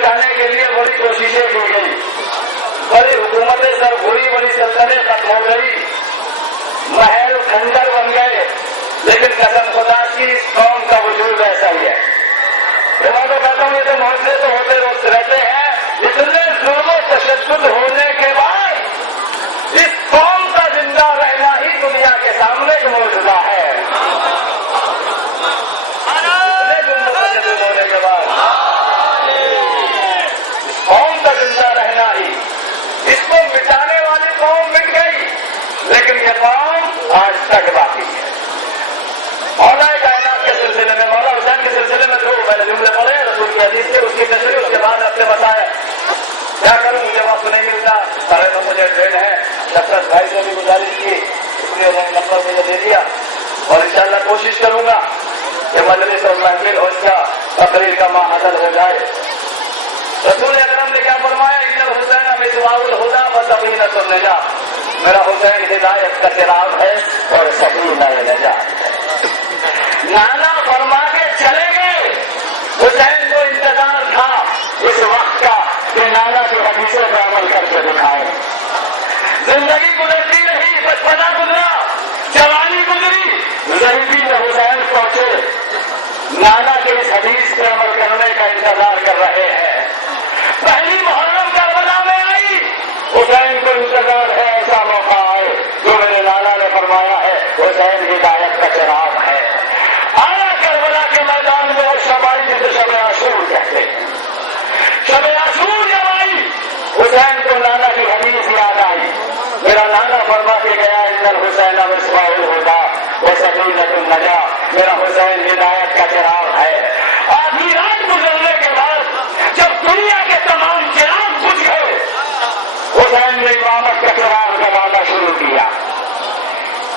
مٹانے کے لیے بڑی کوششیں کی گئی، بڑی حکومتیں سر ہوئی، بڑی سلطنتیں ختم ہو گئی، محل کھنڈر بن گئے، لیکن قسم خدا کی اس قوم کا وجود ایسا ہی ہے۔ میں تو کہتا ہوں یہ تو معاشرے تو ہوتے روز رہتے ہیں، اتنے ظلم و تشدد ہونے کے بعد اس قوم کا زندہ رہنا ہی دنیا کے سامنے ایک معجزہ ہے۔ اتنے ظلم و تشدد ہونے کے بعد اس قوم کا زندہ رہنا ہی، اس کو مٹانے والی قوم مٹ گئی، لیکن یہ قوم آج تک باقی ہے۔ مولا کائنات کے سلسلے میں، مولا حسین کے سلسلے میں تو میں نے جملے پڑھے رسول کی حدیث سے، اس کی تشریح، اس کے بعد آپ نے بتایا کیا کروں، مجھے وقت نہیں ملتا، سارے تو مجھے ٹرین ہے، شفقت بھائی سے بھی گزارش کی، اس لیے میں نے نمبر مجھے دے دیا، اور انشاءاللہ کوشش کروں گا کہ مجلس اور محفل اور اس کا تقریر کا ماحول ہو جائے۔ رسول اکرم نے کیا فرمایا، ان الحسین مصباح الہدی و سفینۃ النجاۃ، میرا حسین ہدایت کا چراغ ہے اور سفینہ نجات ہے۔ نانا فرما کے چلے گئے، حسین کو انتظار تھا اس وقت کا کہ نانا کی حدیثوں پر عمل کر کے دکھائے۔ زندگی گزرتی رہی، بچپنا گزرا، جوانی گزری، ضعیفی میں حسین پہنچے، نانا کے اس حدیث پہ عمل کرنے کا انتظار کر رہے ہیں۔ پہلی محرم کربلا میں آئی، حسین کو انتظار ہے ایسا موقع آئے جو میرے نانا نے فرمایا ہے حسین ہدایت کا چراغ ہے۔ آیا کربلا کے میدان میں اور شب آئی جسے شب عاشور کہتے ہیں۔ شب عاشور جب آئی، حسین کو نانا کی حدیث یاد آئی، میرا نانا فرما کے گیا ان الحسین مصباح الہدی و سفینۃ النجاۃ، میرا حسین ہدایت کا چراغ ہے۔ آدھی رات گزرنے کے بعد جب دنیا کے تمام چراغ بجھ گئے، حسین نے امامت کا چراغ جلانا شروع کیا۔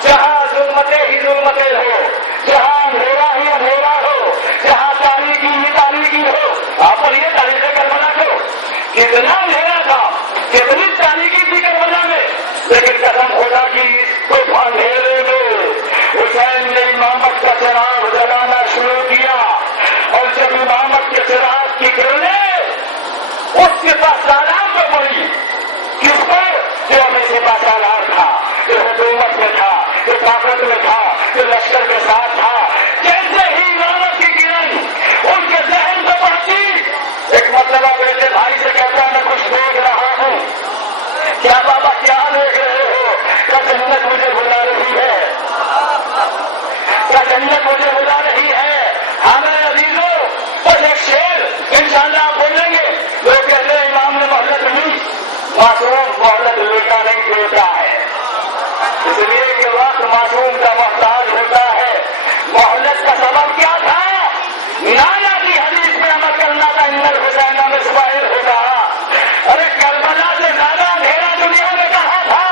جہاں ظلمتیں ہی ظلمتیں ہو، جہاں اندھیرا ہی اندھیرا ہو، جہاں تاریخی ہی تاریخی ہو، آپ پڑھیے تاریخ کربلا کو، کتنا اندھیرا تھا، کتنی تاریخی تھی کربلا میں، لیکن قسم خدا کی اس اندھیرے میں حسین نے امامت کا چراغ جلانا شروع کیا، اور جب امامت کے چراغ کی کرنیں اس کے پاس سالار پہ پڑی، کس پر؟ جو ہمیں سپاہ سالار تھا، جو حکومت میں تھا، جو طاقت میں تھا، جو لشکر کے ساتھ تھا، جیسے ہی امامت کی کرن ان کے ذہن پہ پڑتی، ایک مرتبہ بیٹے بھائی سے کہتا میں کچھ دیکھ رہا ہوں۔ کیا بابا کیا دیکھ رہے ہو؟ کیا جنت مجھے بلا رہی ہے؟ کیا جنت مجھے بلا رہی ہے؟ ہمیں عزیزوں بس ایک شعر انشاءاللہ آپ بولیں گے، لوگ کہتے ہیں امام نے مہلت لی، معصوم مہلت لیتا نہیں دیتا ہے، اس لیے کہ وقت معصوم کا محتاج ہوتا ہے۔ مہلت کا سبب کیا تھا؟ نانا کی حدیث میں عمل کرنا تھا، ان الحسین مصباح الہدی۔ ارے کربلا سے زیادہ اندھیرا دنیا میں کہاں تھا؟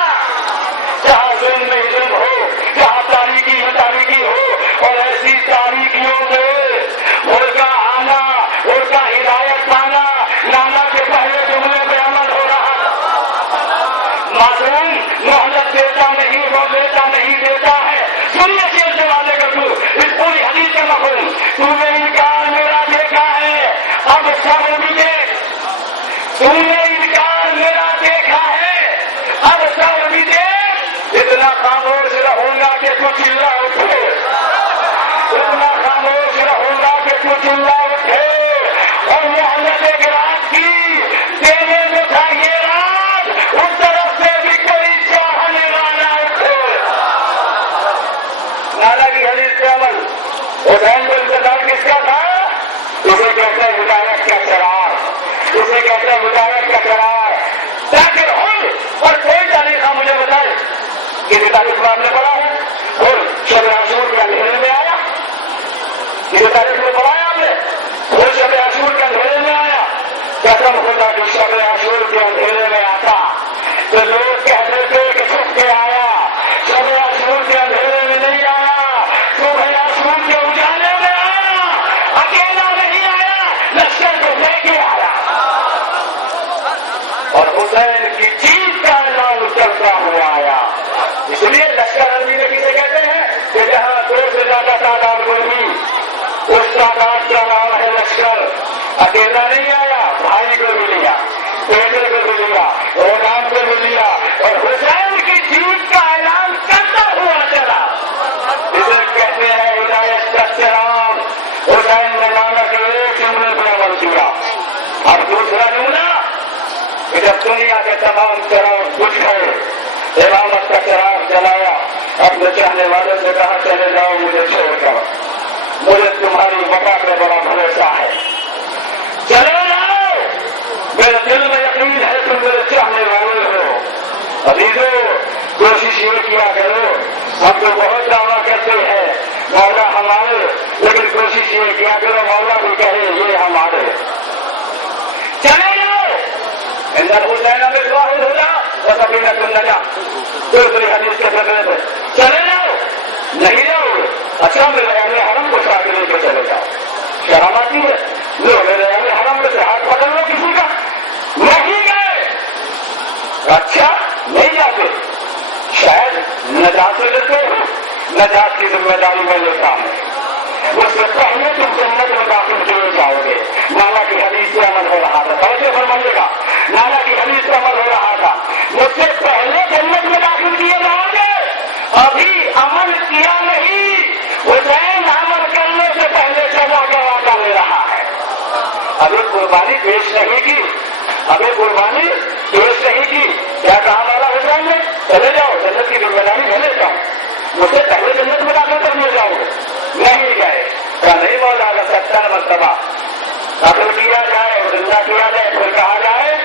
جہاں ظلم میں ظلم ہو، جہاں تاریخی میں تاریخی ہو، اور ایسی تاریخیوں میں ان کا آنا، ان کا ہدایت پانا، نانا کے پہلے جملے پہ عمل ہو رہا تھا۔ معصوم مہلت دیتا نہیں، وہ لیتا نہیں دیتا ہے۔ سنیے شیر سے والے کا تو اس پوری حدیث کا مفہوم، تو نے انکار میرا دیکھا ہے اب صبر بھی دیکھ، تو نے انکار میرا دیکھا ہے اب صبر بھی دیکھ، اتنا خاموش رہوں گا کہ تو چلا اٹھے، اتنا خاموش رہوں گا کہ تو چلا اٹھے، اور محمد ایک رات کی دینے میں تھا یہ رات، اس طرف سے بھی کوئی چاہنے والا اٹھے۔ نانا کی حدیث پہ عمل، حسین کو انتظار کس کا تھا؟ اسے کہتے ہیں ہدایت کا چراغ، اسے کہتے ہیں ہدایت کا چراغ۔ تاکہ اور کوئی تاریخ مجھے بتائے کہ تاریخ میں آپ نے پڑھا ہے اور شب عاشور کے اندھیرے میں آیا، یہ تاریخ میں پڑھا ہے آپ نے، اور شب عاشور کے اندھیرے میں آیا۔ قسم خدا کہ شب عاشور کے اندھیرے میں آتا تو لوگ کہتے تھے کہ چھپ کے آیا، شب عاشور کے اندھیرے میں نہیں آیا، صبح عاشور کے اجالے میں آیا، اکیلا نہیں آیا، لشکر کو لے کے آیا، اور حسین کی جیت کا اعلان کرتا ہوا آیا۔ اس لیے لشکر عربی میں کسے کہتے ہیں کہ جہاں 2 سے زیادہ تعداد ہوگی اس تعداد کا نام ہے لشکر۔ اکیلا نہیں آیا، بھائی بھی لیا، اعلان کو بھی لیا اور حسین کی جیت کا اعلان کرتا ہوا چلا۔ اسے کہتے ہیں ہدایت کا چراغ۔ حسین نے نانا کے ایک جملے پر عمل کیا۔ اب دوسرا جملہ کہ جب دنیا کے تمام چراغ بجھ گئے، امامت کا چراغ جلایا، اپنے چاہنے والے سے کہا چلے جاؤ مجھے چھوڑ کر، مجھے تمہاری وفا پہ بڑا بھروسہ ہے، چلے جاؤ، میرے دل میں یقین ہے تم میرے چاہنے والے ہو۔ عزیزو، کوشش یہ کیا کرو، ہم تو بہت دعویٰ کرتے ہیں مولا ہمارے، لیکن کوشش یہ کیا کرو مولا بھی کہے یہ ہمارے۔ چلے جاؤ، اندر حسین میں ظاہر ہو جا بس ابھی نہ سن لگا دوسری حدیث کے فکرے پہ، چلے جاؤ، نہیں جاؤ گے، اچھا میرے اہل حرم کو ساتھ لے کے چلے جاؤ، شرم آتی ہے، لو میرے اہل حرم میں سے ہاتھ پکڑ لو کسی کا، نہیں گئے، اچھا نہیں جاتے، شاید نجات سے ڈرتے ہو، نجات کی ذمہ داری میں لیتا ہوں، اس سے پہلے تم جنت میں داخل کیے جاؤ گے۔ نانا کی حدیث سے عمل ہو رہا تھا، توجہ فرمائیے گا، نانا کی حدیث سے عمل ہو رہا تھا، مجھ سے پہلے جنت میں داخل کیے جاؤ گے، ابھی عمل کیا نہیں، حسین عمل کرنے سے پہلے سزا کا وعدہ لے رہا ہے۔ ابھی قربانی پیش نہیں کی، ابھی قربانی پیش نہیں کی، کیا کہا والا حسین نے؟ چلے جاؤ، جنت کی ذمہ داری میں لیتا ہوں، مجھ سے پہلے جنت میں داخل کر لیے جاؤ گے، نہیں گئے، کیا نہیں مولا کا 70 مرتبہ داخل کیا جائے اور زندہ کیا جائے، پھر کہا جائے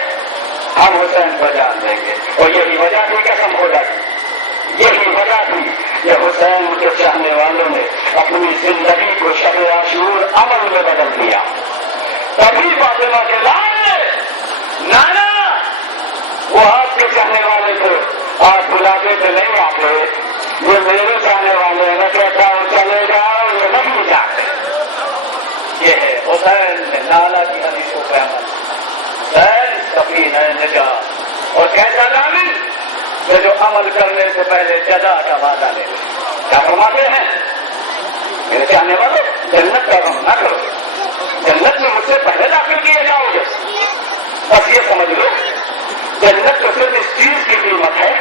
ہم حسین کو جان دیں گے، اور یہی وجہ تھی قسم خدا کی، یہی وجہ تھی کہ حسین کے چاہنے والوں نے اپنی زندگی کو شب عاشور عمل میں بدل دیا۔ تبھی فاطمہ کے لال نے نانا وہ آپ کے چاہنے والے کو آپ بلاتے تو نہیں آتے، یہ میرے چاہنے والے میں کہتا ہوں چلے جاؤ، یہ نہیں جاتے۔ یہ ہے حسین نے نانا کی حدیثوں کا عمل، حسین سفینہ نجات، اور کیسا ضامن کہ جو عمل کرنے سے پہلے جزا کا وعدہ لے، کیا فرماتے ہیں میرے چاہنے والوں، جنت کا غم نہ کرو، جنت میں مجھ سے پہلے داخل کیے جاؤ گے، بس یہ سمجھ لو جنت تو صرف اس چیز کی قیمت ہے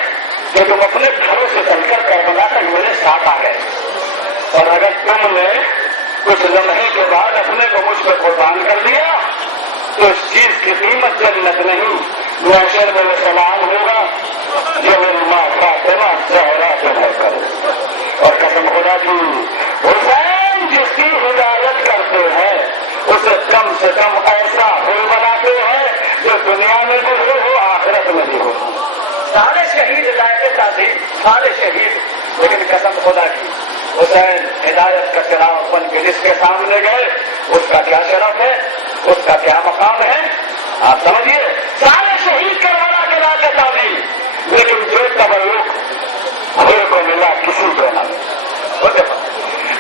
کہ تم اپنے گھروں سے چل کر بنا کر میرے ساتھ آ گئے، اور اگر تم نے کچھ لمحے کے بعد اپنے کو مجھ پہ قربان کر دیا تو اس چیز کی قیمت جنت نہیں، محشر میں وہ سلام ہوگا جو میری ماں فاطمہ زہرا کے گھر پر، اور قسم خدا کی حسین جس کی ہدایت کرتے ہیں اسے کم سے کم ایسا پھول بناتے ہیں جو دنیا میں بھی ہو آخرت میں بھی ہو۔ سارے شہید ہدایت تعظیم، سارے شہید، لیکن قسم خدا کی حسین ہدایت کا چراغ بن کے جس کے سامنے گئے اس کا کیا شرف ہے، اس کا کیا مقام ہے، آپ سمجھیے، سارے شہید کا والا چلا کے تعظیم، لیکن جو تبرک ہمیں کو ملا کسی کو نہ ملا،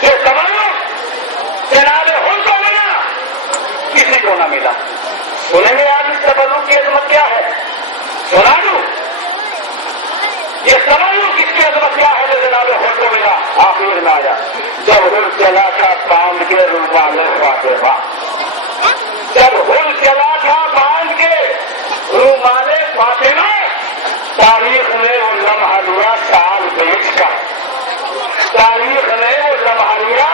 جو تبرک جناب ہم کو ملا کسی کو نہ ملا۔ سنیں گے آج اس تبرک کی عظمت کیا ہے؟ سنا دوں یہ تبرک کس کی عظمت کیا ہے جو جناب ہم کو ملا؟ آخر میں آیا جب ہل چلا تھا باندھ کے رومال فاطمہ، جب ہل چلا تھا باندھ کے رومال فاطمہ، تاریخ نے وہ لمحہ لیا سال بیچ کر، تاریخ نے وہ لمحہ لیا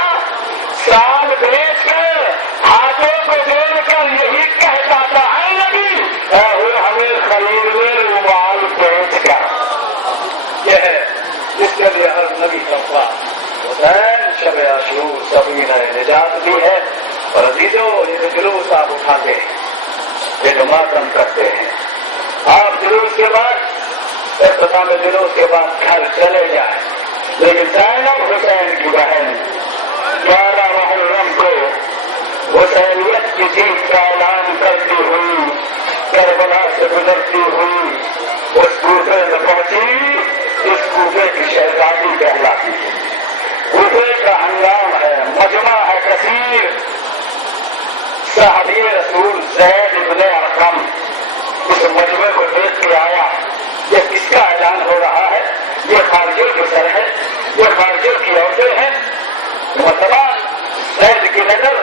سال بیچ کر، ہاتھوں کو جوڑ کر یہی کہتا تھا اے نبی ہمیں خرید لے رومال بیچ کر۔ یہ ہے جس کے لیے ہر نبی کا حسین شب عاشور سفینہ نجات بھی ہے، اور عزیزوں یہ جلوس آپ اٹھاتے ہیں، یہ جو ماتم کرتے ہیں، آپ جلوس کے بعد اختتام جلوس کے بعد گھر چلے جائیں، لیکن زینب حسین کی بہن 11 محرم کو حسینیت کی جیت کا اعلان کرتی ہوئی کربلا سے گزرتی ہوئی اس کوفے میں پہنچی، اس کوفے کی شہزادی کہلاتی ہے، کوفے کا ہنگام ہے، مجمع ہے کثیر، صحابی رسول زید ابن ارقم اس مجمع کو دیکھ کے آیا، یہ کس کا اعلان ہو رہا ہے؟ یہ خارجوں کی سر ہے، یہ خارجوں کی عورتیں ہیں، مثلا زید کی نظر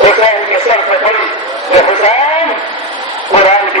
حسین کے سر پہ پڑی، یہ حسین قرآن کی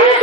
1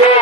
2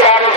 40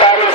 40